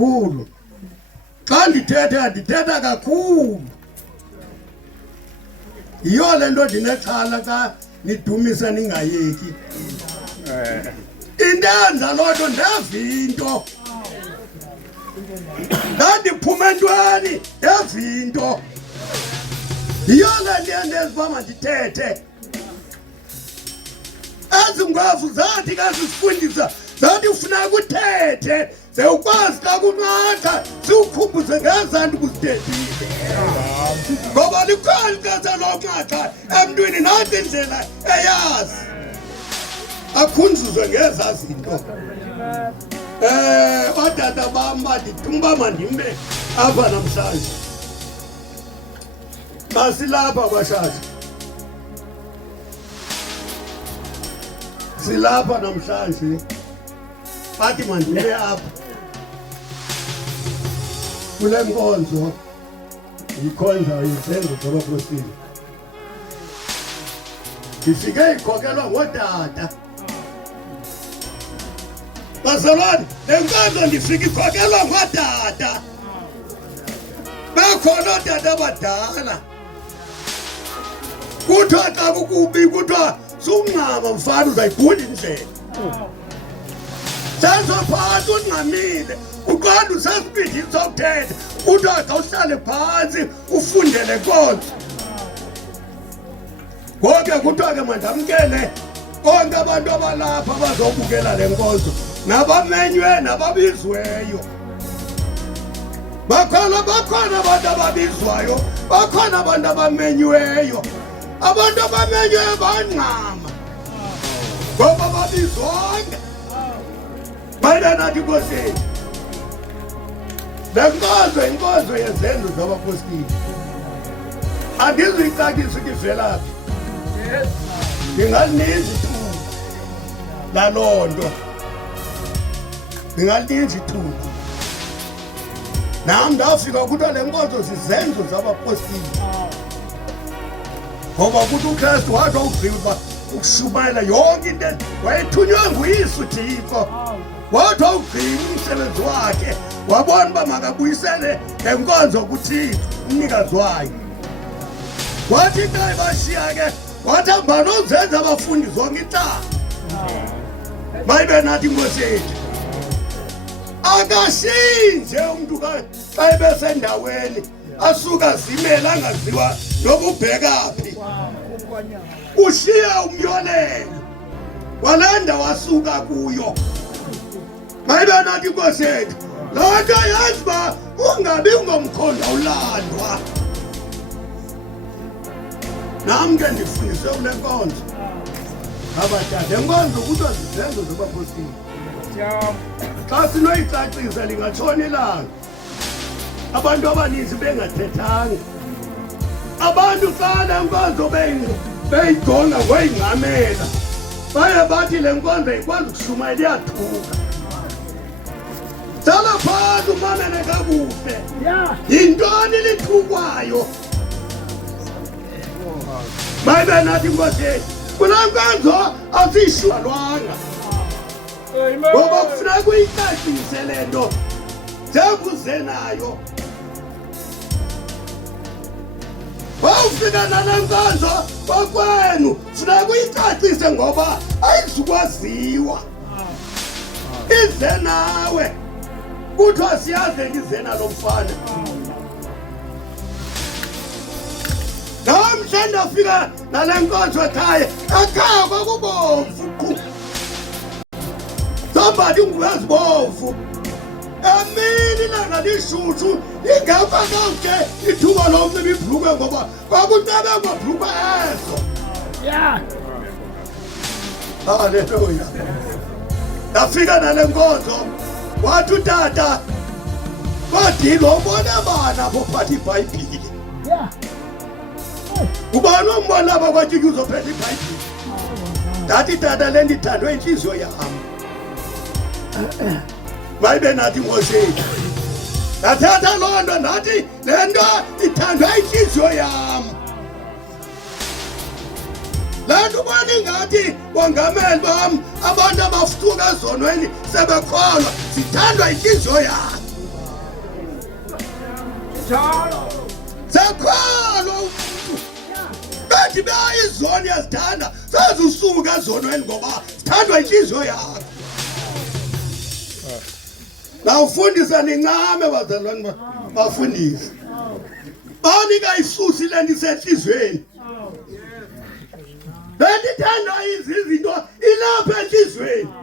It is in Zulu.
kakhulu. Xa ndithetha kakhulu. Yiyo le nto ndinexhala xa nidumisa ningayeki. Into eyenza loo nto ndevinto. Ndandiphume entweni ndevinto. Yiyo le nto yendenza uba mandithethe. Ezi ngwevu zathi ke zisifundisa zathi ufuneka uthethe ze ukwazi xa kunqatha siwukhumbuze ngezanto kuzithethile. Ngoba likhona ixesha lonqatha emntwini nathi indlela eyazi akhunjuzwe ngezaa zinto. Ootata bam bandithuma uba mandime apha namhlanje. Masilapha kwashasha. Silapha namhlanje. Bathi mandime apha. Kule nkonzo ikhonza izenzo zabaphostile. Ndifike ikhokelwa ngootata. Bazalwane, le nkonzo ndifike ikhokelwa ngootata. Bakhona ootata abadala. Kuthiwa xa kukubi kuthiwa sungqama mfana uzayigula indlela. Senzo phantsi ungxamile. Uqonda usesibhidini sokuthetha. Kuthiwa xa uhlale phantsi ufundele nkonzo. Ngoku kuthiwa ke mandamkele bonke abantu abalapha abazobukela le nkonzo. Nabamenywe nababizweyo. Bakhona abantu ababizwayo. Bakhona abantu abamenyiweyo. Abantu abamenyiweyo bangxama. Ngoba babizwanga. Bayile nathi Nkosini. Le nkonzo yinkonzo yezenzo zabaphostile. Andizuyicacisa ukuthi ivela phi. Ndingalininzi ithuba laloo nto. Ndingalininzi ithuba. Nam ndafika kuthiwa le nkonzo zizenzo zabaphostile. Ngoba kuthi uKristu wathi wawugqiba ukushumayela yonke into wayethunywe nguYesu Thixo. Wathi wawugqiba umsebenzi wakhe wabona uba makabuyisele le nkonzo kuThixo umnikazi wayo. Wathi xa ebashiya ke wathi hambani ozenza abafundi zonke intlanga. Mayibe nathi Nkosi yethu. Akashinje umntu xa ebesendaweni asuka zimele angaziwa noba ubheka phi. Ushiya umyolelo wale ndawo asuka kuyo. Mayibe nathi Nkosi yethu. Loo nto yenza uba ungabi ngomkhonto ulandwa. Nam ke ndifundise kule nkonzo. Abadala, le nkonzo kuthiwa zizenzo zabaphostile. Xa sinoyicacisa lingatshona ilanga. Abantu abaninzi bengathethanga. Abantu xa le nkonzo beyijonga ngoyingqamela. Baye bathi le nkonzo ikwazi ukushumayela iyathuka. Tsala phantsi umamele kakuhle. Yintoni lithukwayo? Mayibe nathi Nkosi yethu. Kule nkonzo asiyishwalwanga. Ngoba kufuneka uyicacise le nto njengoze nayo. Wawufika nale nkonzo kokwenu funeka uyicacise ngoba ayizukwaziwa. Ize nawe. Kuthiwa siyaze ndize nalo mfana. Namhla ndafika nale nkonzo ekhaya. Ekhaya kwakubomvu. Somebody ungubezibomvu. Emini ilanga lishushu ingekho konke ithuba lomnxiba ibhulukhwe ngoba kwakuncebe ngobhulukhwe ezo. Haleluya. Ndafika nale nkonzo wathi utata badilwa ubona abana apho phatha iBhayibhile. Ubani ombona apha kwatyutywa uzophetha iBhayibhile. Ndathi tata le ndithandwe intliziyo yam. Mayibe nathi Nkosi yethu. Ndathetha loo nto ndathi le nto ithandwe intliziyo yam. Le nto ubona ingathi bongameli bam abantu abafutuka ezonweni sebekholwa zithandwa intliziyo yam. Sakholwa kanti bayizona yazithanda sazusuka ezonweni ngoba sithandwa inhliziyo yakho. Nawufundisa nincame bazalwane bafundise. Banika isusi lento isenhlizweni. Lento ithandwa izinto ilapha enhlizweni.